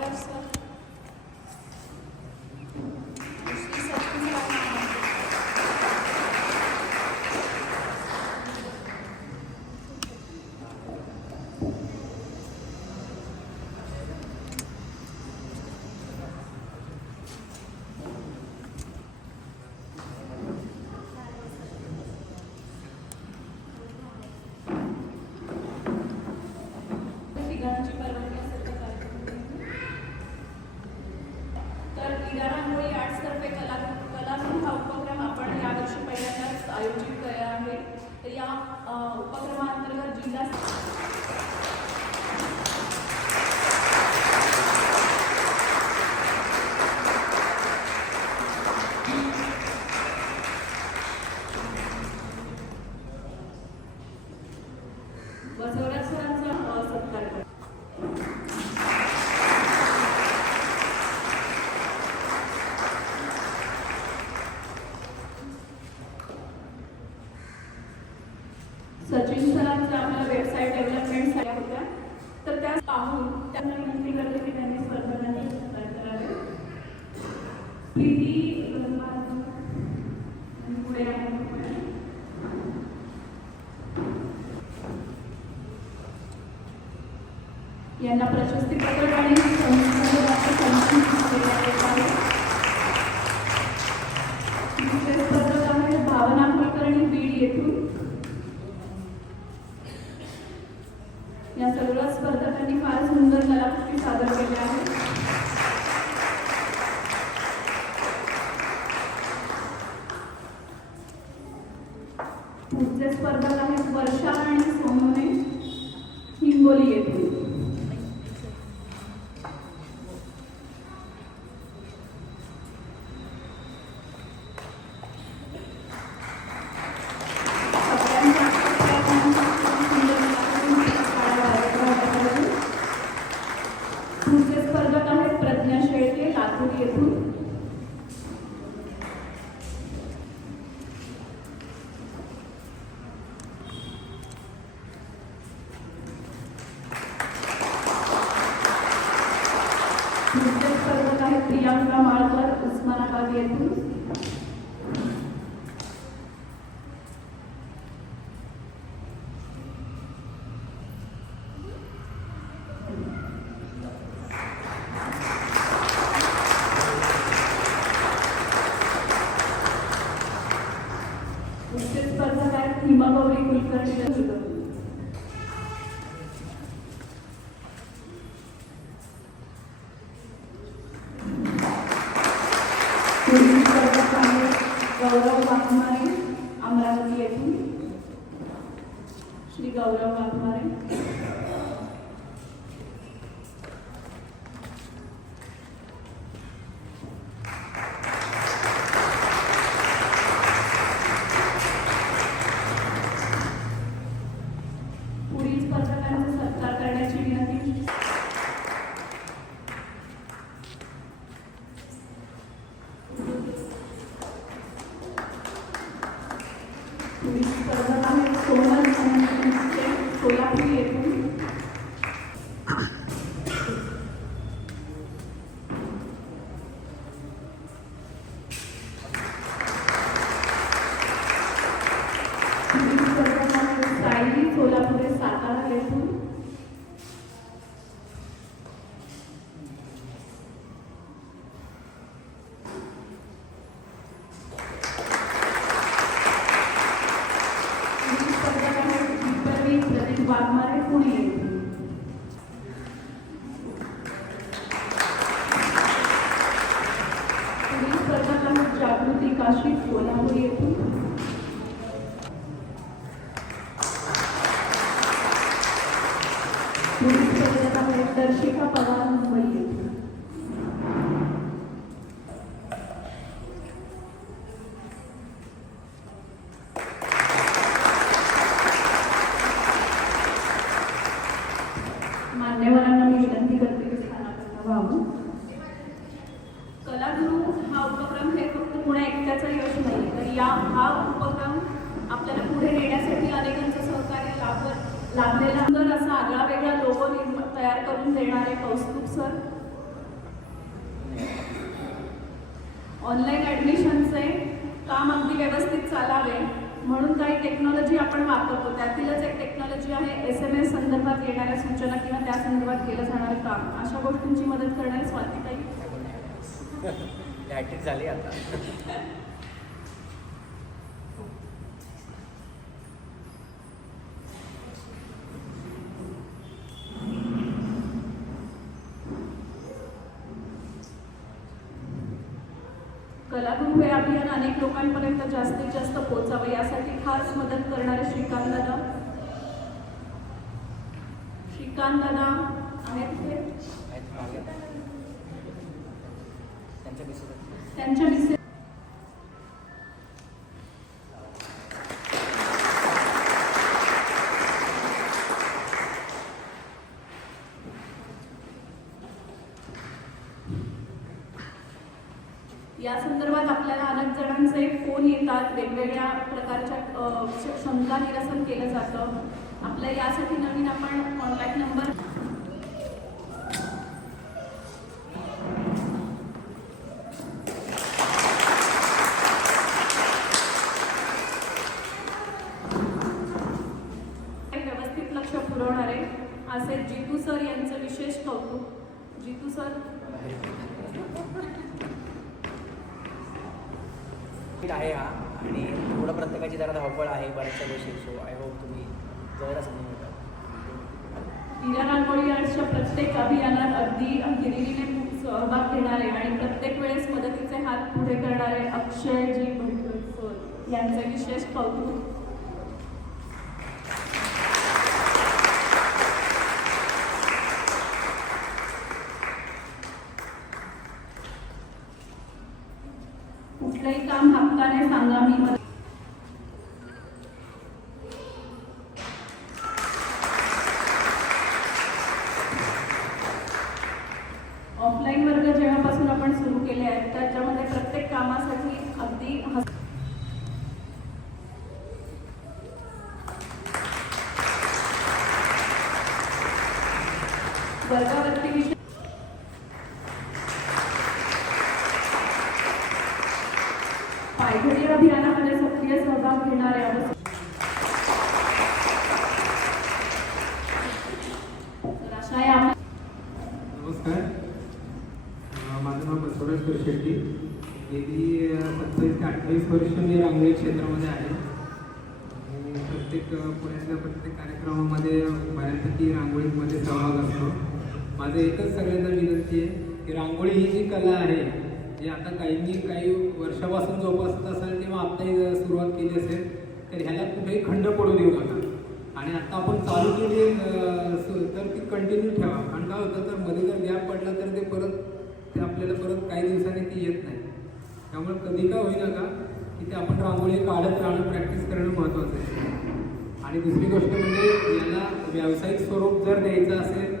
गौरव sir, Shri Sachin sir, ठिकाणाची परवानगी असेल तर कार्यक्रम तर इराणामुळे आर्ट्सतर्फे कलागृह हा उपक्रम आपण यावर्षी पहिल्यांदाच आयोजित केला आहे. तर या उपक्रमाअंतर्गत जिल्हा बसवराज सरांचा सत्कार करतो. सचिन सरांच्या आपल्या वेबसाईट डेव्हलपमेंट झाल्या होत्या तर त्या पाहून त्यांना विनंती करते की त्यांनी स्पर्धकांनी सत्कार करावे. प्रीती पुढे यांना प्रशस्तीपत्र आणि दुसरे स्पर्धक आहेत भावना कुलकर्णी बीड येथून. या सर्व स्पर्धकांनी फार सुंदर कलाकृती सादर केल्या आहेत. पुढचे स्पर्धक आहेत वर्षा आणि सोनोने हिंगोली येथून. पुढचे स्पर्धक आहेत प्रज्ञा शेळके लातूर येथून. पुढचे स्पर्धक आहेत प्रियांका माळकर उस्मानाबाद येथून. पुढचे स्पर्धक आहेत हिमागौरी कुलकर्णी. पुढील स्पर्धक आहेत गौरव वाघमारे अमरावती येथून. श्री गौरव वाघमारे. पुढील स्पर्धकांचा सत्कार करण्याची विनंती. पुढील स्पर्धक आहेत सोनल सोलापूर येथून. पुढील स्पर्धक आहेत सायली सोलापुरे सातारा येथून. प्रदीप वाघमारे पुणे येथून. पुढील स्पर्धक आहेत जागृती काशी कोल्हापूर येथून. पुढील स्पर्धक आहेत दर्शिका पवार मुंबई येथून. मान्यवरांना मी विनंती करते की स्थानापन्न व्हावं. कलागृह हा उपक्रम हे फक्त पुणे एकट्याचं यश नाही, तर हा उपक्रम आपल्याला पुढे नेण्यासाठी अनेकांचं सहकार्य लाभलेला सुंदर असा आगळा वेगळा लोगो तयार करून देणारे कौस्तुभ सर, ऑनलाईन ॲडमिशनचे काम अगदी व्यवस्थित चालावे म्हणून काही टेक्नॉलॉजी आपण वापरतो. त्यातीलच एक टेक्नॉलॉजी आहे SMS संदर्भात येणाऱ्या सूचना किंवा त्या संदर्भात केलं जाणारं काम. अशा गोष्टींची मदत करणारी स्वातीताई ॲक्टिव्ह झाली आता. कलागुरू हे अभियान अनेक लोकांपर्यंत जास्तीत जास्त पोहोचावं यासाठी खास मदत करणारे श्रीकांत दादा आहेत ते त्यांच्या विषयी या संदर्भात आपल्याला अनेक जणांचे फोन येतात, वेगवेगळ्या प्रकारच्या शंका निरसन केलं जातं. आपल्या यासाठी नवीन आपण कॉन्टॅक्ट नंबर व्यवस्थित लक्ष पुरवणारे असे जितू सर यांचं विशेष कौतुक. जितू सर आहे हा आणि थोडं प्रत्येकाची जरा धावपळ आहे बऱ्याचशा गोष्टी. सो आय होप तुम्ही जरा समजून घेता. हिरा रांगोळी आर्ट्सच्या प्रत्येक अभियानात अगदी हिरिरीने सहभाग घेणारे आणि प्रत्येक वेळेस मदतीचे हात पुढे करणारे अक्षयजी भटकर सर यांचे विशेष कौतुक. कुठलंही काम हक्काने सांगा, मी ऑफलाईन वर्ग जेव्हापासून आपण सुरू केले आहेत त्याच्यामध्ये प्रत्येक कामासाठी अगदी वर्गावरती विषय पायघडी अभियानामध्ये सक्रिय सहभाग घेणारे नमस्कार, माझं नाव बसवराज शेट्टी. गेली 27 ते 28 वर्ष मी रांगोळी क्षेत्रामध्ये आहे आणि पुण्यातल्या प्रत्येक कार्यक्रमामध्ये बऱ्यापैकी रांगोळीमध्ये सहभाग असतो. माझं एकच सगळ्यांना विनंती आहे की रांगोळी ही जी कला आहे जी आता काही वर्षापासून जोपासत असेल किंवा आत्ताही सुरुवात केली असेल तर ह्याला कुठेही खंड पडू देऊ नका. आणि आत्ता आपण चालू केली तर ती कंटिन्यू ठेवा. कारण काय होतं तर मध्ये जर गॅप पडला तर ते आपल्याला परत काही दिवसांनी ती येत नाही. त्यामुळे कधी काय होई नका की ते आपण रांगोळी काढत राहणं, प्रॅक्टिस करणं महत्त्वाचं आहे. आणि दुसरी गोष्ट म्हणजे याला व्यावसायिक स्वरूप जर द्यायचं असेल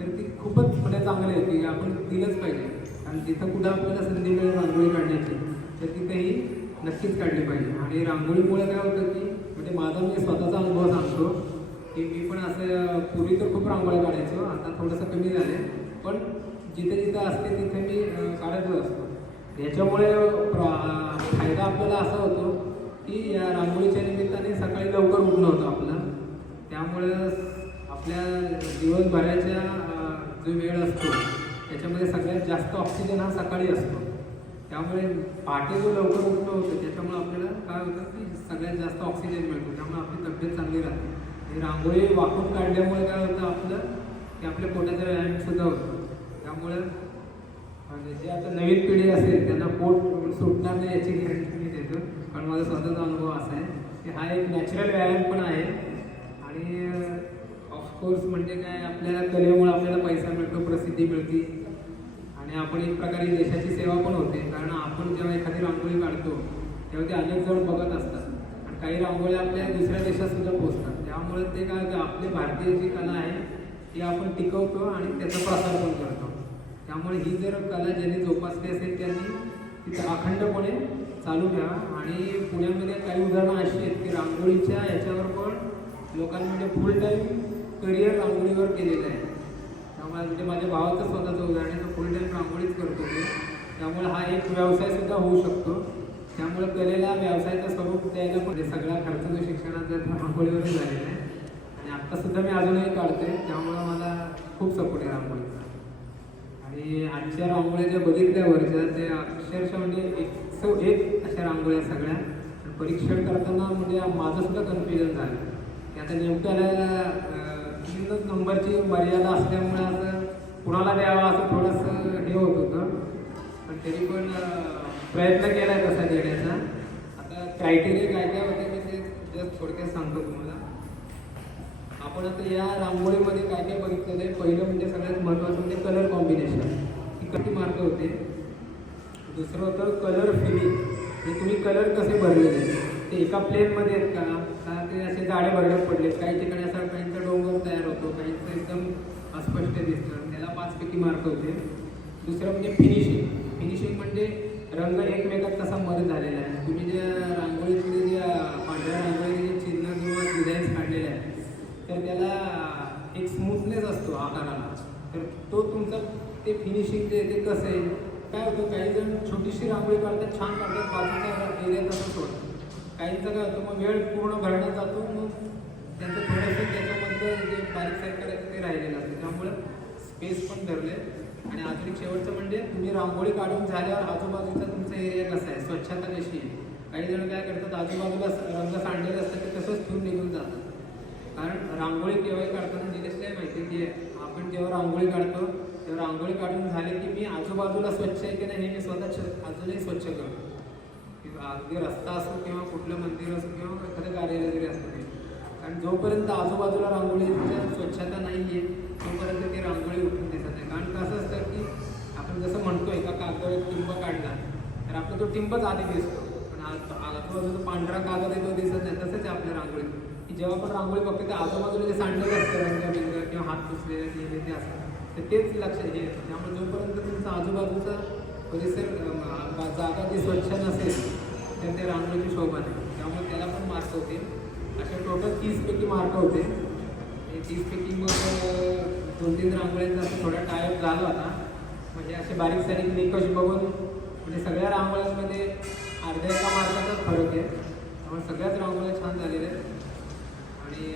तर ती खूपच म्हणजे चांगली आहे की आपण दिलंच पाहिजे. कारण जिथं कुठं आपल्याला संधी मिळेल रांगोळी काढण्याची तर तिथेही नक्कीच काढली पाहिजे. आणि रांगोळीमुळे काय होतं की म्हणजे माझा मी स्वतःचा अनुभव सांगतो की मी पण असं पूर्वी तर खूप रांगोळ्या काढायचो, आता थोडंसं कमी झालं आहे. पण जिथे जिथं असते तिथे मी काढतच असतो. याच्यामुळे फायदा आपल्याला असा होतो की या रांगोळीच्या निमित्ताने सकाळी लवकर उठणं होतं आपलं. त्यामुळं आपल्या दिवसभराच्या जो वेळ असतो त्याच्यामध्ये सगळ्यात जास्त ऑक्सिजन हा सकाळी असतो. त्यामुळे पहाटे जो लवकर उठणं होतं त्याच्यामुळे आपल्याला काय होतं की सगळ्यात जास्त ऑक्सिजन मिळतो. त्यामुळे आपली तब्येत चांगली राहते. आणि रांगोळी वाकून काढल्यामुळे काय होतं आपलं की आपल्या पोटाचा व्यायामसुद्धा होतो. त्यामुळे जे आता नवीन पिढी असेल त्यांना पोट सुटणार नाही याची गॅरंटी मी देतो. कारण माझा स्वतःचा अनुभव असा आहे की हा एक नॅचरल व्यायाम पण आहे. आणि ऑफकोर्स म्हणजे काय आपल्याला कलेमुळे आपल्याला पैसा मिळतो, प्रसिद्धी मिळते आणि आपण एक प्रकारे देशाची सेवा पण होते. कारण आपण जेव्हा एखादी रांगोळी काढतो तेव्हा ते अनेक जण बघत असतात आणि काही रांगोळ्या आपल्या दुसऱ्या देशातसुद्धा पोचतात. त्यामुळे ते काय होतं आपली भारतीय जी कला आहे ती आपण टिकवतो आणि त्याचा प्रसार पण करतो. त्यामुळे ही जर कला ज्यांनी जोपासली असेल त्यांनी तिथं अखंडपणे चालू ठेवा. आणि पुण्यामध्ये काही उदाहरणं अशी आहेत की रांगोळीच्या याच्यावर पण लोकांनी म्हणजे फुल टाईम करिअर रांगोळीवर केलेलं आहे. त्यामुळे म्हणजे माझ्या भावाचं स्वतःचं उदाहरण आहे, तर फुल टाईम रांगोळीच करतो ते. त्यामुळे हा एक व्यवसाय सुद्धा होऊ शकतो. त्यामुळे कलेला व्यवसायाचं स्वरूप द्यायला पण सगळा खर्च जो शिक्षणाचा रांगोळीवरच झालेला आहे. आणि आत्तासुद्धा मी अजूनही काढतोय, त्यामुळं मला खूप सपोर्ट आहे रांगोळीचा. आणि आजच्या रांगोळ्या ज्या बघितल्या वरच्या त्या अक्षरशः म्हणजे 101 अशा रांगोळ्या सगळ्या. आणि परीक्षण करताना म्हणजे माझं सुद्धा कन्फ्युजन झालं की आता नेमक्याला 3 नंबरची मर्यादा असल्यामुळे असं कुणाला द्यावा असं थोडंसं हे होत होतं. पण तरी पण प्रयत्न केला आहे तसा देण्याचा. आता क्रायटेरिया काय काय होते मी ते जस्ट थोडक्यात सांगतो तुम्हाला. आपण आता या रांगोळीमध्ये काय काय बघितलेलं आहे. पहिलं म्हणजे सगळ्यात महत्त्वाचं म्हणजे कलर कॉम्बिनेशन, ही किती मार्क होते. दुसरं होतं कलर फिलिंग, हे तुम्ही कलर कसे भरलेले ते एका प्लेनमध्ये आहेत का ते असे जाडे भरडे पडलेत. काही ठिकाणी असं काहींचा डोंगर तयार होतो, काहींचं एकदम अस्पष्ट दिसतं, त्याला 5 पैकी मार्क होते. दुसरं म्हणजे फिनिशिंग म्हणजे रंग एकमेकात कसा मर्ज झालेला आहे. तुम्ही ज्या रांगोळीतले ज्या पांढऱ्या रांगोळीचे जे चिन्ह किंवा डिझाईन्स काढलेले आहेत तर त्याला एक स्मूथनेस असतो आकाराला. तर तो तुमचा ते फिनिशिंग ते कसं आहे. काय होतं, काही जण छोटीशी रांगोळी काढतात, छान काढतात, बाजूचा एरिया तसं सोडतात. काहींचं काय होतं मग वेळ पूर्ण भरण्यात जातो, मग त्यांचं थोडंसं त्याच्यामध्ये जे बारीक साईड करायचं ते राहिलेलं असतं. त्यामुळं स्पेस पण धरले. आणि अजून एक शेवटचं म्हणजे तुम्ही रांगोळी काढून झाल्यावर आजूबाजूचा तुमचा एरिया कसा आहे, स्वच्छता कशी आहे. काही जण काय करतात, आजूबाजूला रंग सांडलेले असतात ते तसंच ठेवून निघून जातात. कारण रांगोळी केव्हाही काढताना निलेश काय माहिती की आपण जेव्हा रांगोळी काढतो तेव्हा रांगोळी काढून झाले की मी आजूबाजूला स्वच्छ आहे की नाही हे मी स्वतः अजूनही स्वच्छ करतो. अगदी रस्ता असो किंवा कुठलं मंदिर असो किंवा एखादं कार्यालय जरी असतं ते. कारण जोपर्यंत आजूबाजूला रांगोळीच्या स्वच्छता नाही आहे तोपर्यंत ती रांगोळी उठून दिसत नाही. कारण कसं असतं की आपण जसं म्हणतो एका कागदावर एक टिंब काढला तर आपला तो टिंबच आधी दिसतो, पण आजूबाजूचा पांढरा कागद आहे तो दिसत नाही. तसंच आहे आपल्या रांगोळीत की जेव्हा आपण रांगोळी बघतो ते आजूबाजूला जे सांडलेलं असतं रंग किंवा हात पुसलेले ते असतं तर तेच लक्षात येतं. त्यामुळे जोपर्यंत तुमचा आजूबाजूचा परिसर जागा जी स्वच्छ नसेल तर ते रांगोळीची शोभा नाही. त्यामुळे त्याला पण मार्क होते. अशा टोटल 30 पैकी मार्क होते. 30 पैकी मग 2-3 रांगोळ्यांचा असं थोडा टायअप झाला होता. म्हणजे असे बारीक सारीक निकष बघून म्हणजे सगळ्या रांगोळ्यांमध्ये अर्ध्या एका मार्काचाच फरक आहे. त्यामुळे सगळ्याच रांगोळ्या छान झालेल्या आहेत. आणि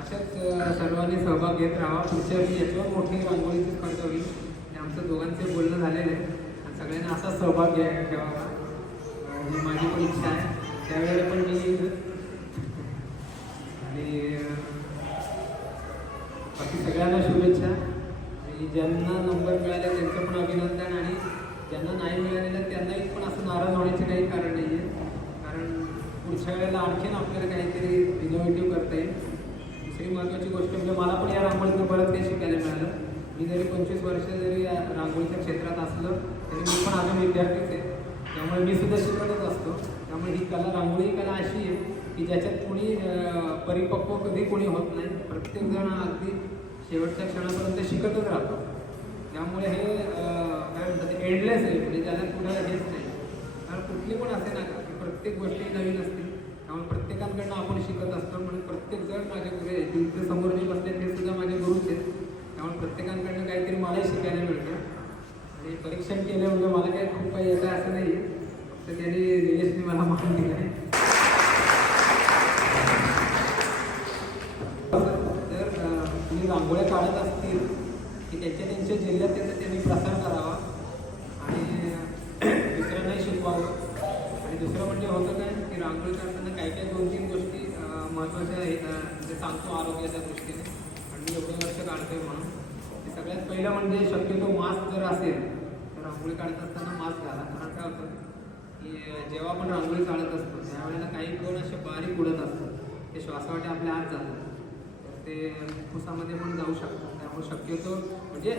अशाच सर्वांनी सहभाग घेत राहा. पुढच्या वेळी याच्यावर मोठी रांगोळीची स्पर्धा होईल. आणि आमचं दोघांचे बोलणं झालेलं आहे आणि सगळ्यांनी असा सहभाग ठेवावा ही माझी पण इच्छा आहे. त्यावेळेला पण मी येईल. आणि बाकी सगळ्यांना शुभेच्छा. आणि ज्यांना नंबर मिळाले त्यांचं पण अभिनंदन. आणि ज्यांना नाही मिळालेलं त्यांनाही पण असं नाराज होण्याचे काही कारण नाही आहे. कारण पुढच्या वेळेला आणखीन आपल्याला काहीतरी इनोव्हेटिव्ह करता येईल. दुसरी महत्त्वाची गोष्ट म्हणजे मला पण या रांगोळीतून बरंच काही शिकायला मिळालं. मी जरी 25 वर्ष जरी या रांगोळीच्या क्षेत्रात असलं तरी मी पण अजून विद्यार्थीच आहे. त्यामुळे मी सुद्धा शिकतच असतो. त्यामुळे ही कला रांगोळी ही कला अशी आहे की ज्याच्यात कोणी परिपक्व कधी कोणी होत नाही. प्रत्येकजण अगदी शेवटच्या क्षणापर्यंत शिकतच राहतो. त्यामुळे हे काय म्हणतात ते एंडलेस आहे. म्हणजे त्याला कुणाला हेच नाही. कारण कुठली पण असे ना की प्रत्येक गोष्टी नवीन असते. त्यामुळे प्रत्येकांकडनं आपण शिकत असतो. म्हणून प्रत्येकजण माझे गुरु आहे. तुमचे समोर जे बसले ते सुद्धा माझे गुरुच आहेत. त्यामुळे प्रत्येकांकडनं काहीतरी मलाही शिकायला मिळतं. आणि परीक्षण केलं म्हणजे मला काही खूप काही येतं असं नाही आहे. फक्त त्यांनी निलेशने मला मान दिलं आहे. तर तुम्ही रांगोळ्या काढत असतील की त्यांच्या जिल्ह्यात त्याचा त्यांनी प्रसार करावा आणि दुसऱ्यांनाही शिकवावं. आणि दुसरं म्हणजे होतं काय की रांगोळी काढताना काही काही 2-3 गोष्टी महत्त्वाच्या आहेत. जे सांगतो आरोग्याच्या दृष्टीने आणि मी एवढे वर्ष काढतोय म्हणून. सगळ्यात पहिलं म्हणजे शक्यतो मास्क जर असेल तर रांगोळी काढत असताना मास्क घाला. कारण काय होतं की जेव्हा आपण रांगोळी काढत असतो त्यावेळेला काही कण असे बारीक उडत असतात. ते श्वासावाटे आपल्या आत जातात. तर ते फुफ्फुसामध्ये पण जाऊ शकतात. त्यामुळे शक्यतो म्हणजे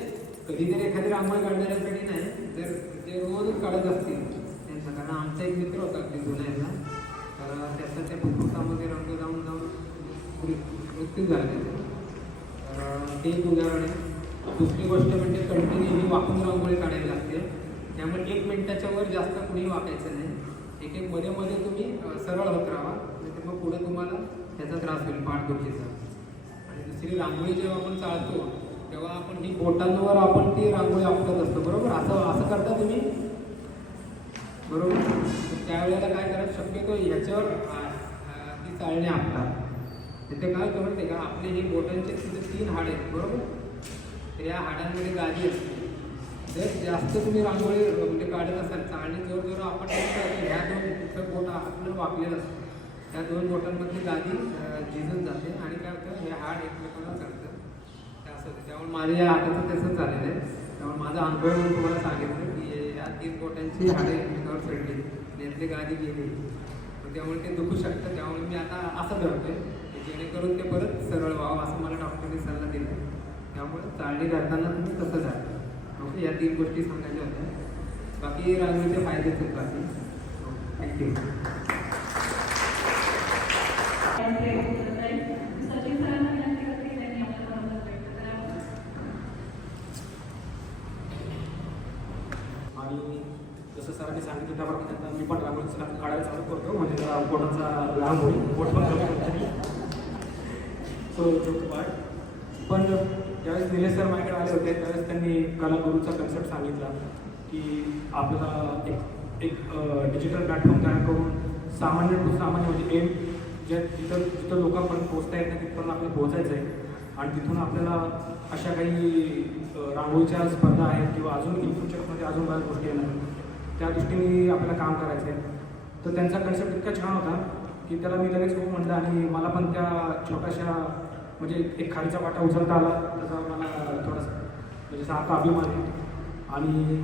कधीतरी एखादी रांगोळी काढणाऱ्यासाठी नाही, जर ते रोज काढत असतील त्यांचं. कारण आमचा एक मित्र होता अगदी जुन्याला, तर त्याचा त्या फुफ्फुसामध्ये रंग जाऊन मृत्यू झाला त्याचा. तर ते एक उदाहरण आहे. दुसरी गोष्ट म्हणजे कंटिन्यू वाकून रांगोळी काढायला लागते. त्यामुळे 1 मिनिटाच्या वर जास्त कुणी वाकायचं नाही. एक मध्ये मध्ये तुम्ही सरळ होत राहा. नाहीतर मग पुढे तुम्हाला त्याचा त्रास होईल पाठदुखीचा. आणि दुसरी रांगोळी जेव्हा आपण चालतो तेव्हा आपण ही बोटांवर आपण ती रांगोळी आपटत असतो बरोबर. असं करता तुम्ही बरोबर. तर त्यावेळेला काय करा, शक्यतो ह्याच्यावर ती चाळणी आपतात. तिथे काय होतं माहिती आहे का, आपले हे बोटांचे तिथे 3 हाड आहेत बरोबर. तर या हाडांमध्ये गादी असते. जर जास्त तुम्ही रांगोळी म्हणजे काढत असाल, चाळणी जोर आपण ह्या 2 बोट आपलं वाकलेलं असतं, त्या 2 बोटांमधली गादी झिजून जाते आणि काय होतं, हे हाड एकमेकांना चढतं. ते असं होतं. त्यामुळे माझ्या या हाताचं तसंच झालेलं आहे. त्यामुळे माझा अनुभव मी तुम्हाला सांगितलं की या 3 बोटांची हाडे एकमेकावर चढली, यातली गादी गेली, त्यामुळे ते दुखू शकतं. त्यामुळे मी आता असं धरतोय की जेणेकरून ते परत सरळ व्हावं, असं मला डॉक्टरने सल्ला दिला. त्यामुळे चाळणी घालताना तुम्ही तसं घाला. ओके, या 3 गोष्टी सांगायच्या होत्या. बाकी रांगोळीचे फायदेच आहेत बाकी. थँक्यू. सचिन सरांना विनंती करते की त्यांनी आपल्याबरोबर व्यक्त करावं. आणि जसं सरांनी सांगितलं त्याप्रमाणे आता मी पण रांगोळीचं काढायला चालू करतो, म्हणजे जरा पोटाचा लांब होईल, पोट पण कमी होतं. So joke part. पण ज्यावेळेस निलेश सर माझ्याकडे आले होते त्यावेळेस त्यांनी कलागुरूचा कन्सेप्ट सांगितला की आपल्याला एक डिजिटल प्लॅटफॉर्म तयार करून सामान्य म्हणजे एम जिथं लोकांपर्यंत पोहोचता येत नाही तिथपर्यंत आपल्याला पोहोचायचं आहे. आणि तिथून आपल्याला अशा काही रांगोळीच्या स्पर्धा आहेत किंवा अजून इन फ्युचरमध्ये अजून बऱ्याच गोष्टी येणार, त्या दृष्टीने आपल्याला काम करायचं आहे. तर त्यांचा कन्सेप्ट इतका छान होता की त्याला मी लगेच हो म्हणलं आणि मला पण त्या छोट्याशा म्हणजे एक खालीचा वाटा उचलता आला, त्याचा मला थोडासा म्हणजे सारखा अभिमान आहे. आणि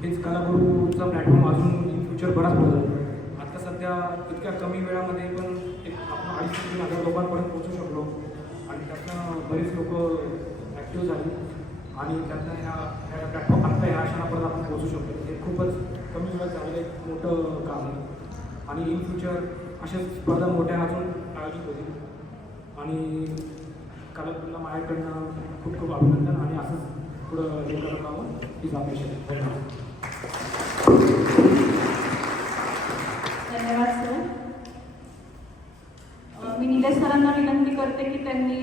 हेच कलागुरूचा प्लॅटफॉर्म अजून इन फ्युचर बराच होत आहे. आता सध्या इतक्या कमी वेळामध्ये पण एक आपण 2,500-3,000 लोकांपर्यंत पोहोचू शकलो आणि त्यातनं बरीच लोक ॲक्टिव्ह झाली आणि त्यातनं ह्या प्लॅटफॉर्म आत्ता ह्या क्षणापर्यंत आपण पोहोचू शकतो. हे खूपच कमी वेळात झालेलं एक मोठं काम आहे. आणि इन फ्युचर अशा स्पर्धा मोठ्या अजून आयोजित होतील. आणि कलागुरूला माझ्याकडनं खूप खूप अभिनंदन आणि असंच पुढं हे करत राहावं हीच अपेक्षा आहे. धन्यवाद. धन्यवाद सर. मी निलेश सरांना विनंती करते की त्यांनी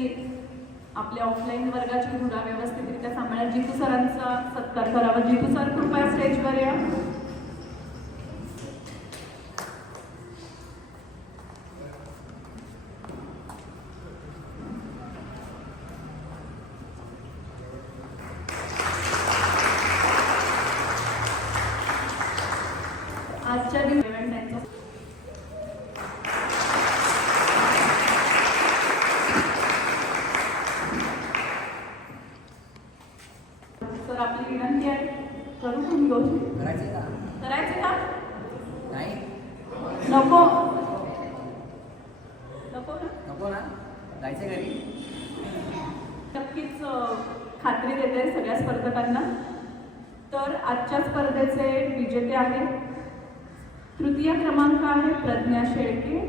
आपल्या ऑफलाईन वर्गाची धुरा व्यवस्थितरित्या सांभाळा. जितू सरांचा सत्कार करावा. जितू सर कृपया स्टेजवर या. आजच्या दिवशी त्यांचा सर आपली विनंती आहे, करू तुम्ही गोष्टी करायचं का? करायचे का? नाही नको नको ना. नको ना, जायचं घरी. नक्कीच खात्री देते सगळ्या स्पर्धकांना. तर आजच्या स्पर्धेचे विजेते आहेत. तृतीय क्रमांक आहे प्रज्ञा शेळके.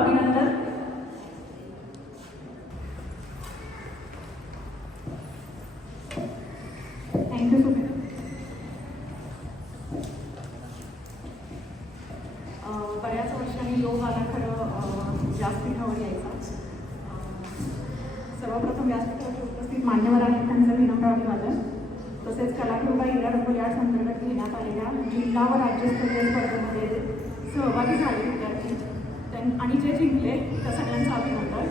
अभिनंदन. थँक्यू सुमित. बऱ्याच वर्षांनी योग आला खरं व्यासपीठावर यायचा. सर्वप्रथम व्यासपीठावर उपस्थित मान्यवर आहेत त्यांचं विनम्र अभिवादन. तसेच कलाकृपा इरा रंगोली आर्ट्स अंतर्गत घेण्यात आलेल्या जिल्हा व राज्यस्तरीय स्पर्धेमध्ये सहभागी झाले विद्यार्थी आणि जे जिंकले त्या सगळ्यांचं अभिनंदन.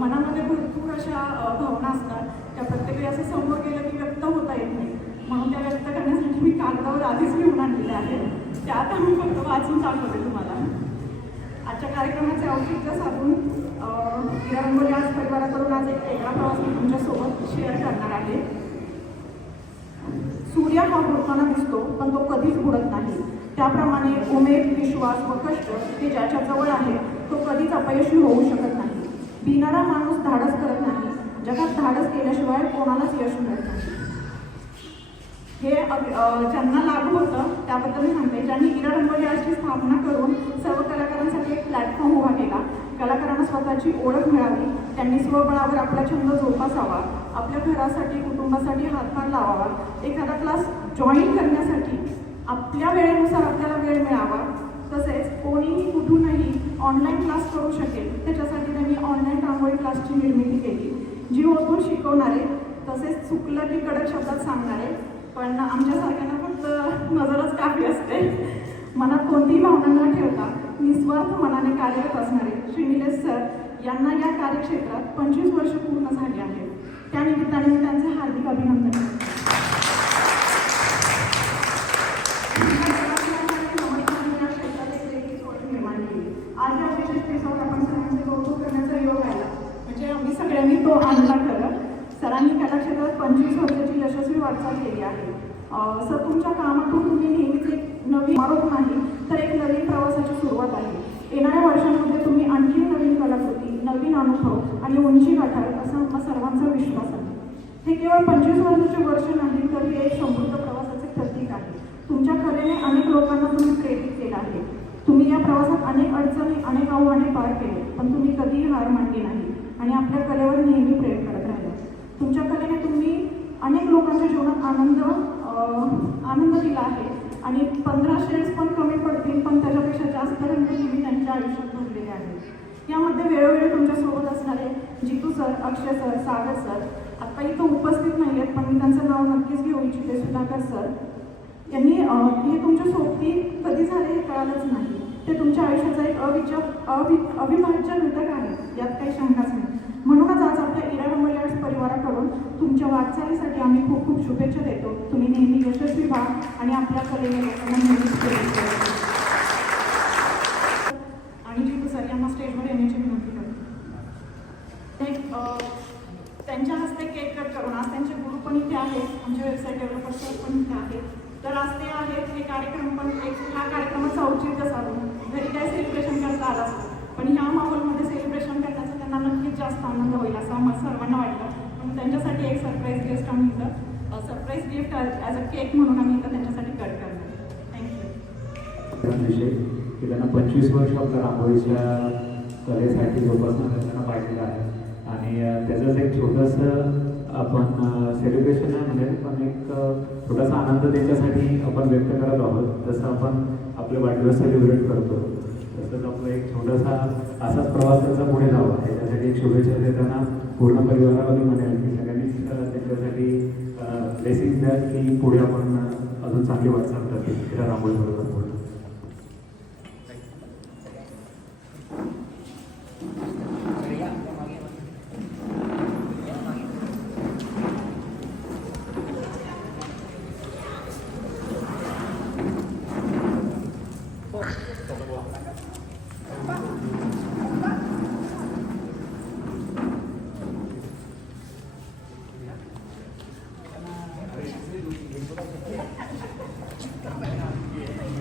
मनामध्ये भरपूर अशा भावना असतात त्या प्रत्येक वेळी असं समोर गेलं की व्यक्त होता येत नाही, म्हणून त्या व्यक्त करण्यासाठी मी कागदावर आधीच लिहून आणलेले आहेत. त्या आता मी फक्त वाचून दाखवते तुम्हाला. आजच्या कार्यक्रमाचे औचित्य साधून इरा रंगोली आर्ट्स परिवाराकडून आज एक वेगळा प्रवास मी तुमच्यासोबत शेअर करणार आहे. सूर्य हा बुडताना दिसतो पण तो कधीच बुडत नाही. त्याप्रमाणे उमेद, विश्वास व कष्ट हे ज्याच्या जवळ आहे तो कधीच अपयशी होऊ शकत नाही. भिणारा माणूस धाडस करत नाही. जगात धाडस केल्याशिवाय कोणालाच यश मिळत नाही. हे ज्यांना लागू होतं त्याबद्दल मी सांगते. ज्यांनी इरा रंगोली आर्ट्सची स्थापना करून सर्व कलाकारांसाठी एक प्लॅटफॉर्म उभा केला. कलाकारांना स्वतःची ओळख मिळावी, त्यांनी स्वबळावर आपला छंद जोपासावा, आपल्या घरासाठी कुटुंबासाठी हातभार लावावा, एखादा क्लास जॉईन करण्यासाठी आपल्या वेळेनुसार आपल्याला वेळ मिळावा, तसेच कोणीही कुठूनही ऑनलाईन क्लास करू शकेल त्याच्यासाठी त्यांनी ऑनलाईन रांगोळी क्लासची निर्मिती केली. जीव ओतून शिकवणारे, तसेच चुकलं की कडक शब्दात सांगणारे, पण आमच्यासारख्यांना फक्त नजरच काफी असते. मनात कोणतीही भावना न ठेवता निस्वार्थ मनाने कार्यरत असणारे श्री निलेश सर यांना या कार्यक्षेत्रात 25 वर्ष पूर्ण झाली आहेत. त्या निमित्ताने मी त्यांचे हार्दिक अभिनंदन करते. या क्षेत्रात एक वेगळीच ओळख निर्माण केली. आज या विशेष दिवसावर आपण सरांचे कौतुक करण्याचा योग आला म्हणजे आम्ही सगळ्यांनी तो आणला खरं. सरांनी कलाक्षेत्रात 25 वर्षाची यशस्वी वाटचाल केली आहे. सर तुमच्या कामातून तुम्ही नेहमीच एक नवीन आरोप नाही तर एक नवीन प्रवासाची सुरुवात आहे. येणाऱ्या वर्षांमध्ये तुम्ही आणखी नवीन कलाकृती, नवीन अनुभव आणि उंची गाठाल असा आमचा सर्वांचा विश्वास आहे. हे केवळ 25 वर्षाचे वर्ष नाही तर हे एक समृद्ध प्रवासाचे प्रतीक आहे. तुमच्या कलेने अनेक लोकांना तुम्ही प्रेरित केलं आहे. तुम्ही या प्रवासात अनेक अडचणी, अनेक आव्हाने पार केले, पण तुम्ही कधीही हार मानली नाही आणि आपल्या कलेवर नेहमी प्रेम करत राहिले. तुमच्या कलेने तुम्ही अनेक लोकांच्या जीवनात आनंद दिला आहे आणि 15 शेड्स पण कमी पडतील पण त्याच्यापेक्षा जास्त रंग तुम्ही त्यांच्या आयुष्यात भरलेले आहेत. यामध्ये वेळोवेळी तुमच्यासोबत असणारे जितू सर, अक्षय सर, सागर सर आत्ता इथं उपस्थित नाही आहेत पण मी त्यांचं नाव नक्कीच घेऊ इच्छिते. सुधाकर सर यांनी हे तुमच्या सोबती कधी झाले हे कळालंच नाही. ते तुमच्या आयुष्याचा एक अविभाज्य घटक आहे, यात काही शंकाच नाही. म्हणूनच आज आपल्या इरा रंगोली आर्ट्स परिवाराकडून तुमच्या वाटचालीसाठी आम्ही खूप खूप शुभेच्छा देतो. तुम्ही नेहमी यशस्वी व्हा आणि आपल्या कलेने लोकांना नेहमीच प्रेरित करा. आणि जितू सर यांना स्टेजवर येण्याची विनंती करतो. त्यांच्या हस्ते केक कट करून आज त्यांचे गुरु पण इथे आहेत, आमच्या वेबसाईट डेव्हलपर सर पण इथे आहेत. तर आज ते आहेत हे कार्यक्रम पण ह्या कार्यक्रमाचं औचित्य साधून घरी काय सेलिब्रेशन करता आलं असतं पण ह्या माहोलमध्ये सेलिब्रेशन करण्याचा त्यांना नक्कीच जास्त आनंद होईल असं आम्हाला सर्वांना वाटलं. म्हणून त्यांच्यासाठी एक सरप्राईज गिफ्ट आम्ही इथं surprise gift as a cake म्हणून आम्ही इथं त्यांच्यासाठी कट करणार. थँक्यू. विषय की त्यांना 25 वर्ष आपल्या रांगोळीच्या कलेसाठी जोपासना त्यांना पाहिलेलं आहे आणि त्याचंच एक छोटंसं आपण सेलिब्रेशन आहे म्हणजे पण एक छोटासा आनंद त्याच्यासाठी आपण व्यक्त करत आहोत. जसं आपण आपले वाढदिवस सेलिब्रेट करतो तसंच आपलं एक छोटासा असाच प्रवास त्याचा पुढे जावा त्याच्यासाठी एक शुभेच्छा देताना पूर्ण परिवाराला मी म्हणेल की सगळ्यांनीच त्याच्यासाठी ब्लेसिंग द्या की पुढे आपण अजून चांगली वाटचाल करते त्या रांगोळीबरोबर पुढे.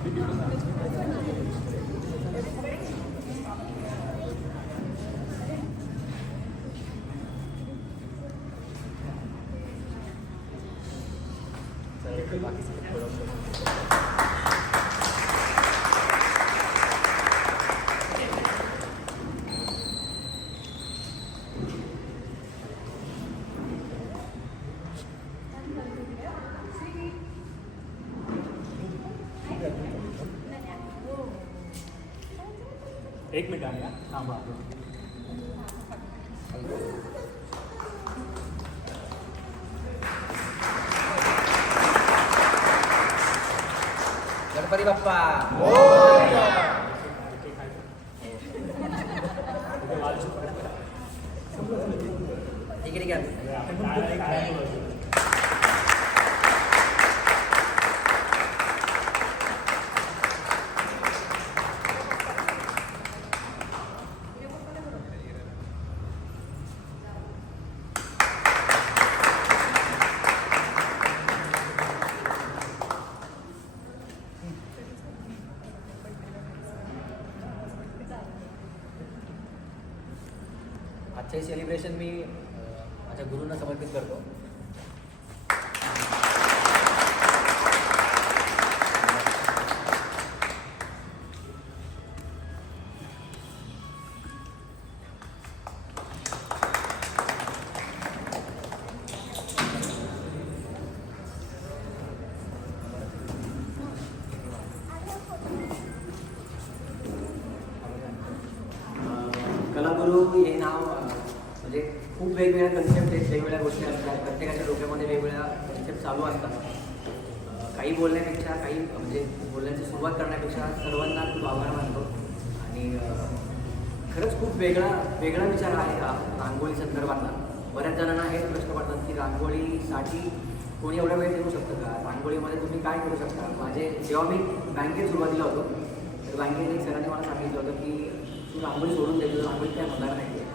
Thank you. एक मिनिट आहे थांबा. गणपती बाप्पा ठीक आहे. आजचे सेलिब्रेशन मी माझ्या गुरूंना समर्पित करतो. कलागुरू हे नाव म्हणजे खूप वेगवेगळ्या कन्सेप्ट आहेत, वेगवेगळ्या गोष्टी असतात, प्रत्येकाच्या डोक्यामध्ये वेगवेगळ्या कन्सेप्ट चालू असतात. काही बोलण्यापेक्षा काही म्हणजे बोलण्याची सुरुवात करण्यापेक्षा सर्वांना खूप आभार मानतो. आणि खरंच खूप वेगळा विचार आहे हा रांगोळी संदर्भातला. बऱ्याच जणांना हेच प्रश्न पडतात की रांगोळीसाठी कोणी एवढा वेळ देऊ शकतं का, रांगोळीमध्ये तुम्ही काय करू शकता. जेव्हा मी बँकेत सुरुवातीला होतो तर बँकेत एक सरांनी मला सांगितलं होतं की तू रांगोळी सोडून देतो, रांगोळी काय होणार नाही.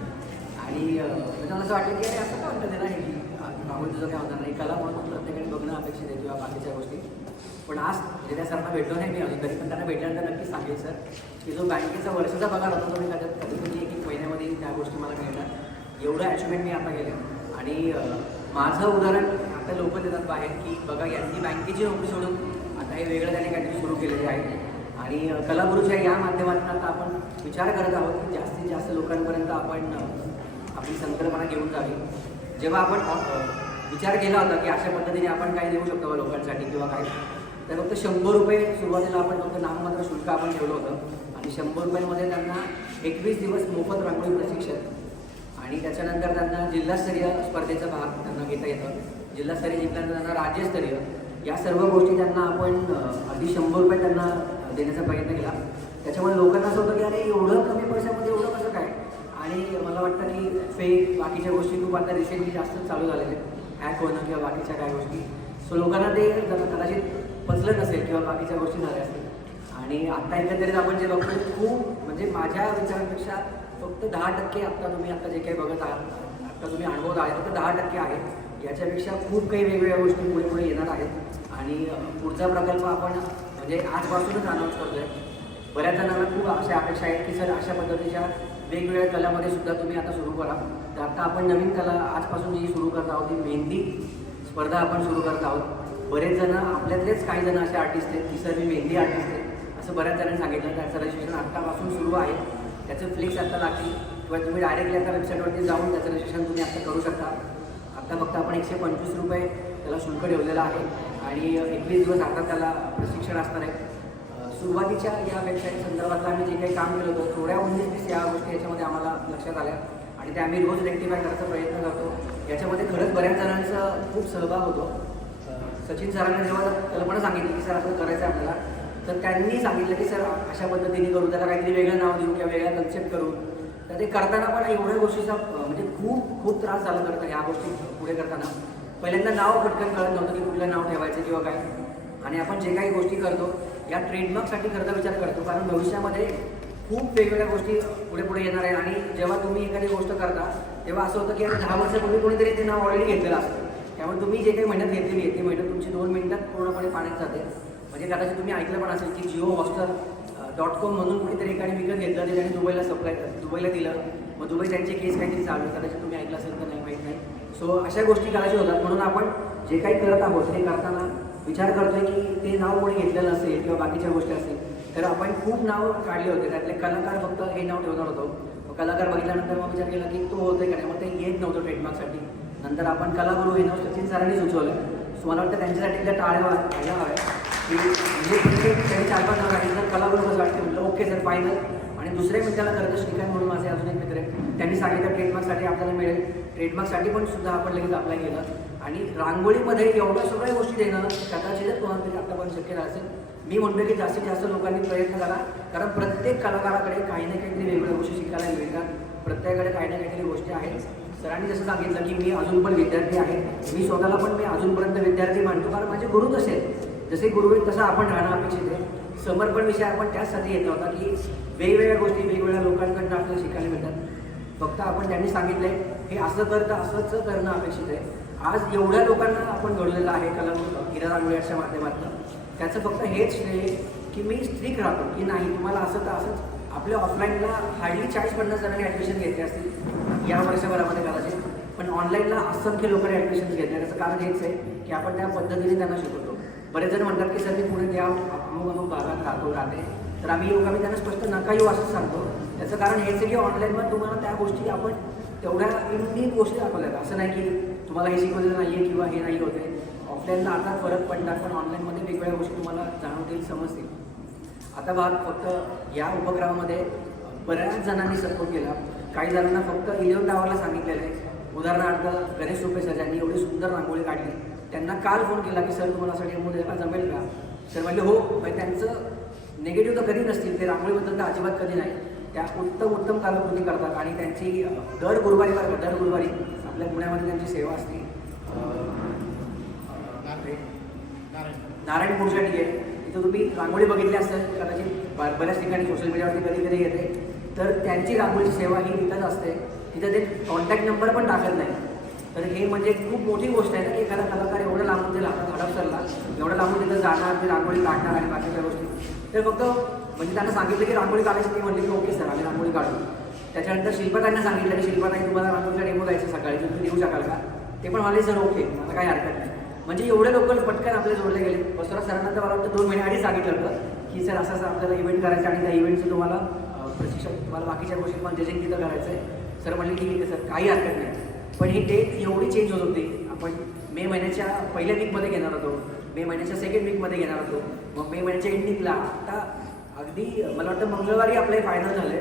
आणि म्हणजे मला असं वाटलं की अरे असं काय म्हणतं त्याला हे रांगोळी तुझं काय होणार नाही. कला म्हणून प्रत्येकाने बघणं अपेक्षित आहे किंवा बाकीच्या गोष्टी. पण आज म्हणजे त्या सरांना भेटलो नाही मी अजून तरी, पण त्यांना भेटल्यानंतर नक्कीच सांगेल सर की जो बँकेचा वर्षाचा पगार होता तो मी कधी एक महिन्यामध्ये त्या गोष्टी मला मिळणार. एवढं अचिव्हमेंट मी आता केलं. आणि माझं उदाहरण आता लोक देतात बाहेर की बघा यांनी बँकेची नोकरी सोडून आता हे वेगळं त्याने काहीतरी सुरू केलेले आहे. आणि कलागुरूच्या या माध्यमातून आता आपण विचार करत आहोत की जास्तीत जास्त लोकांपर्यंत आपण आपली संकल्पना घेऊन जावी. जेव्हा आपण विचार केला होता की अशा पद्धतीने आपण काय देऊ शकतो लोकांसाठी किंवा काय, तर फक्त 100 रुपये सुरुवातीला आपण फक्त नाममात्र शुल्क आपण ठेवलं होतं. आणि 100 रुपयांमध्ये त्यांना 21 दिवस मोफत रांगोळी प्रशिक्षण आणि त्याच्यानंतर त्यांना जिल्हास्तरीय स्पर्धेचा भाग त्यांना घेता येतं. जिल्हास्तरीय जिंकल्यानंतर त्यांना राज्यस्तरीय या सर्व गोष्टी त्यांना आपण अगदी 100 रुपये त्यांना देण्याचा प्रयत्न केला. त्याच्यामुळे लोकांना असं होतं की अरे एवढं कमी पैशामध्ये एवढं कसं काय. आणि मला वाटतं की फेक बाकीच्या गोष्टी खूप आता रिसेंटली जास्त चालू झालेल्या आहेत, हॅक होणं किंवा बाकीच्या काय गोष्टी. सो लोकांना ते कदाचित पचलं नसेल किंवा बाकीच्या गोष्टी झाल्या असतील. आणि आत्ता एकंदरीत आपण जे बघतो खूप म्हणजे माझ्या विचारांपेक्षा फक्त 10% आत्ता जे काही बघत आहात, आत्ता तुम्ही अनुभवत आहे फक्त 10% आहेत. याच्यापेक्षा खूप काही वेगवेगळ्या गोष्टी पुढे येणार आहेत. आणि पुढचा प्रकल्प आपण म्हणजे आजपासूनच अनाऊन्स करतो आहे. बऱ्याच जणांना खूप अशा अपेक्षा आहेत की सर अशा पद्धतीच्या वेगवेगळ्या कलामध्ये सुद्धा तुम्ही आता सुरू करा. तर आता आपण नवीन कला आजपासून जी सुरू करत आहोत ती मेहंदी स्पर्धा आपण सुरू करत आहोत. बरेच जण आपल्यातलेच काही जण असे आर्टिस्ट आहेत की सर मी मेहंदी आर्टिस्ट आहे असं बऱ्याच जणांनी सांगितलं. त्याचं रजिस्ट्रेशन आत्तापासून सुरू आहे. त्याचे फ्लिक्स आत्ता लागतील किंवा तुम्ही डायरेक्टली आता वेबसाईटवरती जाऊन त्याचं रजिस्ट्रेशन तुम्ही आत्ता करू शकता. आत्ता फक्त आपण 125 रुपये त्याला शुल्क ठेवलेलं आहे. आणि 21 दिवस आता त्याला प्रशिक्षण असणार आहे. सुरुवातीच्या या वेबसाईट संदर्भातलं आम्ही जे काही काम केलं होतं थोड्या 19-20 या गोष्टी याच्यामध्ये आम्हाला लक्षात आल्या आणि त्या आम्ही रोज रेक्टिफाय करायचा प्रयत्न करतो. याच्यामध्ये खरंच बऱ्याच जणांचा खूप सहभाग होतो. सचिन सरांना जेव्हा कल्पना सांगितली की सर असं करायचं आहे आपल्याला, तर त्यांनी सांगितलं की सर अशा पद्धतीने करू, त्याला काहीतरी वेगळं नाव देऊ किंवा वेगळा कन्सेप्ट करू. तर ते करताना पण एवढ्या गोष्टीचा म्हणजे खूप त्रास झाला करता ह्या गोष्टी पुढे करताना. पहिल्यांदा नाव पटकन कळत नव्हतं की कुठलं नाव ठेवायचं किंवा काय. आणि आपण जे काही गोष्टी करतो या ट्रेडमार्कसाठी खरंच विचार करतो, कारण भविष्यामध्ये खूप वेगवेगळ्या गोष्टी पुढे येणार आहे. आणि जेव्हा तुम्ही एखादी गोष्ट करता तेव्हा असं होतं की 10 वर्षापूर्वी कोणीतरी ते नाव ऑलरेडी घेतलेलं असतं. त्यामुळे तुम्ही जे काही मेहनत घेतलेली आहे ती मेहनत तुमची 2 मिनिटात पूर्णपणे पाण्यात जाते. म्हणजे कदाचित तुम्ही ऐकलं पण असेल की JioHotstar.com म्हणून कुणीतरी एकाने विकत घेतलं ते त्यांनी दुबईला दिलं. मग दुबई त्यांची केस काहीतरी चालू कदाचित तुम्ही ऐकलं असेल तर नाही माहीत नाही. सो अशा गोष्टी कदाचित होतात. म्हणून आपण जे काही करत आहोत ते करताना विचार करतोय की ते नाव कोणी घेतलेलं नसेल किंवा बाकीच्या गोष्टी असतील. तर आपण खूप नाव काढले होते, त्यातले कलाकार फक्त हे नाव ठेवणार होतो. कलाकार बघितल्यानंतर मग विचार केला की तो होतोय का नाही, मग ते येत नव्हतं ट्रेडमार्कसाठी. नंतर आपण कलागुरू हे नाव सचिन सरांनी सुचवलं. सो मला वाटतं त्यांच्यासाठी त्या टाळ्या व्हायला हव्या की म्हणजे त्यांनी 4-5 नाव काढले तर कलागुरू कसं वाटतं म्हटलं ओके सर फायनल. आणि आणि दुसऱ्या मिनिटाला खरं तर श्रीकांत म्हणून माझे अजून एक मित्र आहे, त्यांनी सांगितलं ट्रेडमार्कसाठी आपल्याला मिळेल. ट्रेडमार्कसाठी पण सुद्धा आपण लगेच अप्लाय केलं. आणि रांगोळीमध्ये एवढ्या सगळ्या गोष्टी देणं कदाचित तुम्हाला तरी आतापर्यंत शक्य झालं असेल. मी म्हणतो की जास्तीत जास्त लोकांनी प्रयत्न करा, कारण प्रत्येक कलाकाराकडे काही ना काहीतरी वेगवेगळ्या गोष्टी शिकायला मिळतात. प्रत्येकाकडे काही ना काहीतरी गोष्टी आहेत. सरांनी जसं सांगितलं की मी अजून पण विद्यार्थी आहे, मी स्वतःला पण मी अजूनपर्यंत विद्यार्थी मानतो, कारण माझे गुरु तसे जसे गुरु आहेत तसं आपण राहणं अपेक्षित आहे. समर्पण विषय आपण त्याचसाठी घेतला होता की वेगवेगळ्या गोष्टी वेगवेगळ्या लोकांकडून आपल्याला शिकायला मिळतात. फक्त आपण त्यांनी सांगितलंय हे असं करतं असंच करणं अपेक्षित आहे. आज एवढ्या लोकांना आपण घडवलेलं आहे कलागुरू हिरा रांगोळीच्या माध्यमातून. त्याचं फक्त हेच श्रेय की मी स्ट्रिक राहतो की नाही तुम्हाला असं तर असंच. आपल्या ऑफलाईनला हार्डली 40-50 जणांनी ॲडमिशन घेतले असतील या वर्षभरामध्ये कदाचित, पण ऑनलाईनला असंख्य लोकांनी ॲडमिशन घेतले. त्याचं कारण हेच आहे की आपण त्या पद्धतीने त्यांना शिकवतो. बरेच जण म्हणतात की सर मी पुढे त्या अमुक भागात राहते, तर आम्ही त्यांना स्पष्ट नका येऊ असंच सांगतो. त्याचं कारण हेच आहे की ऑनलाईनवर तुम्हाला त्या गोष्टी आपण तेवढ्या इन गोष्टी दाखवल्या. असं नाही की तुम्हाला हे शिकवलेलं नाही आहे किंवा हे नाही होते. ऑफलाईनला आता फरक पडतात, पण ऑनलाईनमध्ये वेगवेगळ्या गोष्टी तुम्हाला जाणवतील, समजतील. आता भाग फक्त या उपक्रमामध्ये बऱ्याच जणांनी सपोर्ट केला. काही जणांना फक्त 11th आवरला सांगितलेलं आहे. उदाहरणार्थ गणेश रुपे सर ज्यांनी एवढी सुंदर रांगोळी काढली, त्यांना काल फोन केला की सर तुम्हाला असं डेमो द्यायला जमेल का? सर म्हणले हो. म्हणजे त्यांचं निगेटिव्ह तर कधी नसतील, ते रांगोळीबद्दल तर अजिबात कधी नाही. त्या उत्तम कलाकृती करतात आणि त्यांची दर गुरुवारी आपल्या पुण्यामध्ये त्यांची सेवा असते. नारायण पूरसाठी आहे, तिथं तुम्ही रांगोळी बघितली असेल कदाचित बऱ्याच ठिकाणी सोशल मीडियावरती कधी येते. तर त्यांची रांगोळीची सेवा ही तिथंच असते. तिथं ते कॉन्टॅक्ट नंबर पण टाकत नाही. तर हे म्हणजे खूप मोठी गोष्ट आहे ना की एखादा कलाकार एवढं लांबून ते हडपसरला एवढं लांबून तिथं जाणार, ते रांगोळी काढणार आणि बाकीच्या गोष्टी. तर फक्त म्हणजे त्यांना सांगितलं की रांगोळी काढायची, ते म्हणले की ओके सर आम्ही रांगोळी काढू. त्याच्यानंतर शिल्पाताईंना सांगितलं की शिल्पाताई तुम्हाला रांगोळीचा डेमो द्यायचा सकाळी, तुम्ही देऊ शकाल का? ते पण म्हणले सर ओके, मला काही हरकत नाही. म्हणजे एवढे लोक पटकन आपले जोडले गेले. बसवरा सरांना तर मला वाटतं 2 महिने आधी सांगितलं होतं की सर असं आपल्याला इव्हेंट करायचं आणि त्या इव्हेंटचं तुम्हाला प्रशिक्षण, तुम्हाला बाकीच्या गोष्टी पण जजिंग तिथं करायचं आहे. सर म्हणले ठीक आहे सर, काही हरकत नाही. पण ही डेट एवढी चेंज होत होती. आपण मे महिन्याच्या पहिल्या वीकमध्ये घेणार होतो, मे महिन्याच्या सेकंड वीकमध्ये घेणार होतो, मग मे महिन्याच्या एंडिंगला. आता अगदी मला वाटतं मंगळवारी आपलं फायनल झालं आहे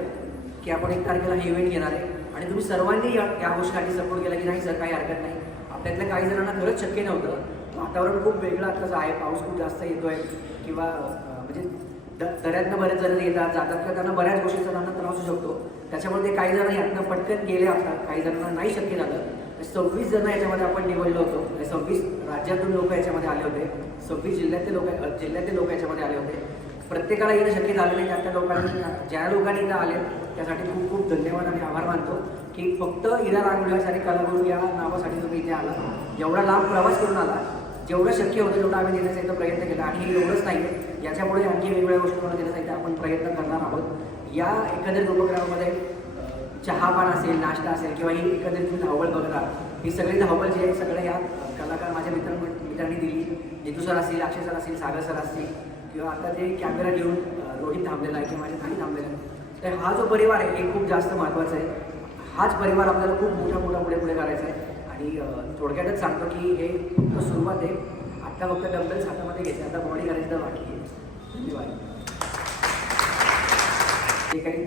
की आपण 1 तारखेला हे इव्हेंट घेणार आहे. आणि तुम्ही सर्वांनी या गोष्टीसाठी सपोर्ट केला की नाही सर काही हरकत नाही. आपल्यातल्या काही जणांना खरंच शक्य नव्हतं. वातावरण खूप वेगळं आत्ताचं आहे, पाऊस खूप जास्त येतो आहे किंवा म्हणजे दऱ्यातनं बरेच जण येतात जातात किंवा त्यांना बऱ्याच गोष्टीचा त्यांना त्रास होऊ शकतो. त्याच्यामुळे ते काही जण यातनं पटकन गेले असतात, काही जणांना नाही शक्य झालं. 26 जण याच्यामध्ये आपण निवडलो होतो. 26 राज्यातून लोक याच्यामध्ये आले होते, 26 जिल्ह्यातले लोक याच्यामध्ये आले होते. प्रत्येकाला येणं शक्य झालं नाही. त्या लोकांनी, ज्या लोकांनी इथं आले त्यासाठी खूप खूप धन्यवाद आणि आभार मानतो की फक्त हिरा रांगोळीसाठी कलागुरू या नावासाठी तुम्ही इथे आला, एवढा लांब प्रवास करून आला. जेवढं शक्य होतं तेवढं आम्ही देण्याचा इथं प्रयत्न केला. आणि हे एवढंच नाही आहे, याच्यापुढे आणखी वेगवेगळ्या गोष्टी मला देण्याचा इथं आपण प्रयत्न करणार आहोत. या एकंदरीत उपक्रमामध्ये चहापान असेल, नाश्ता असेल किंवा ही एकंदरीत तुम्ही धावपळ बघता, ही सगळी धावपळ जी आहे सगळं या कलाकार माझ्या मित्रांनी दिली. नितू सर असतील, अक्षय सर असतील, सागर सर असतील किंवा आता जे कॅमेरा घेऊन रोहित थांबलेला आहे किंवा माझ्या खाली थांबलेला आहे. तर हा जो परिवार आहे हे खूप जास्त महत्त्वाचा आहे. हाच परिवार आपल्याला खूप मोठा पुढे करायचा आहे. आणि थोडक्यातच सांगतो की हे फक्त सुरुवात आहे. आत्ता फक्त डंबेल्स हातामध्ये घ्यायचे, आता बॉडी करायचं बाकी आहे. धन्यवाद. जे काही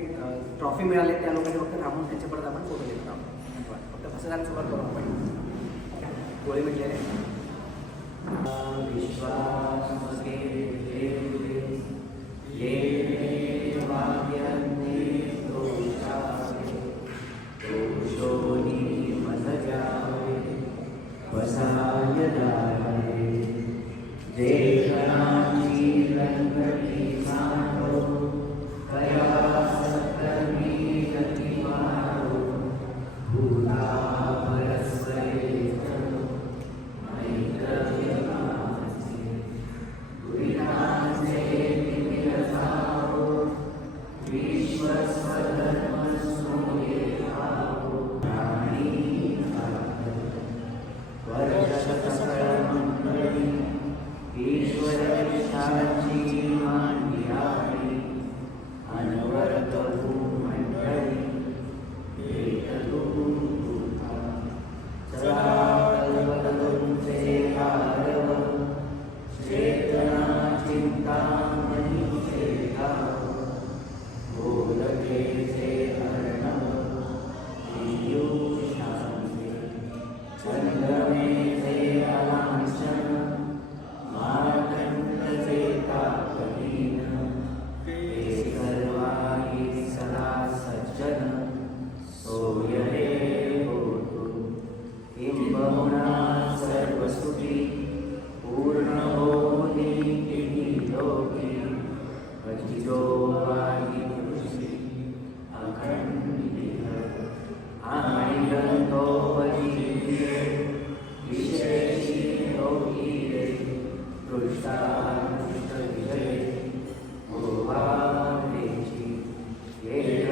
ट्रॉफी मिळाले त्या लोकांनी फक्त थांबून त्यांच्या परत आपण फोटो घेतो आहोत. फक्त असं झालं सुरुवात करू आपण. गोळे म्हटलेले विश्वास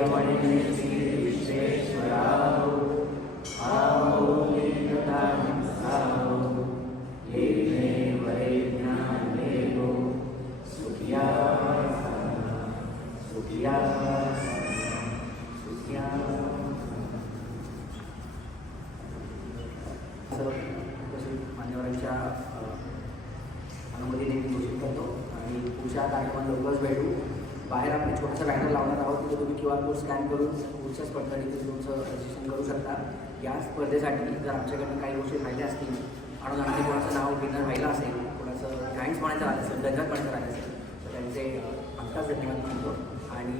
वीरमणि श्री विश्वेश्वराव आओ लिंगदानं साओ ये मे वैज्ञान देवो सुखिया सुखिया सुखिया मान्यवरांच्या अनुमतीने मी घोषित करतो आणि पुढच्या कार्यक्रमात लवकरच भेटू. बाहेर आपण छोटासा बॅनर लावणार आहोत तिथे तुम्ही QR कोड स्कॅन करून पुढच्या स्पर्धेतील तुमचं रजिस्ट्रेशन करू शकता. या स्पर्धेसाठी जर आमच्याकडनं काही गोष्टी राहिल्या असतील आणि आणखी कोणाचं नाव विनर राहिलं असेल, कोणाचं थँक्स म्हणायचं राहिलं असेल, धन्यवाद म्हणायचं राहिलं असेल तर त्यांचे आत्ताच धन्यवाद मानतो. आणि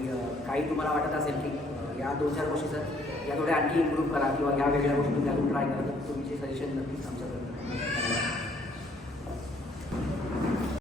काही तुम्हाला वाटत असेल की या 2-4 गोष्टीचं या थोड्या आणखी इम्प्रूव्ह करा किंवा या वेगळ्या गोष्टी त्यातून ट्राय करा तर तुमचे सजेशन नक्कीच आमच्याकडे.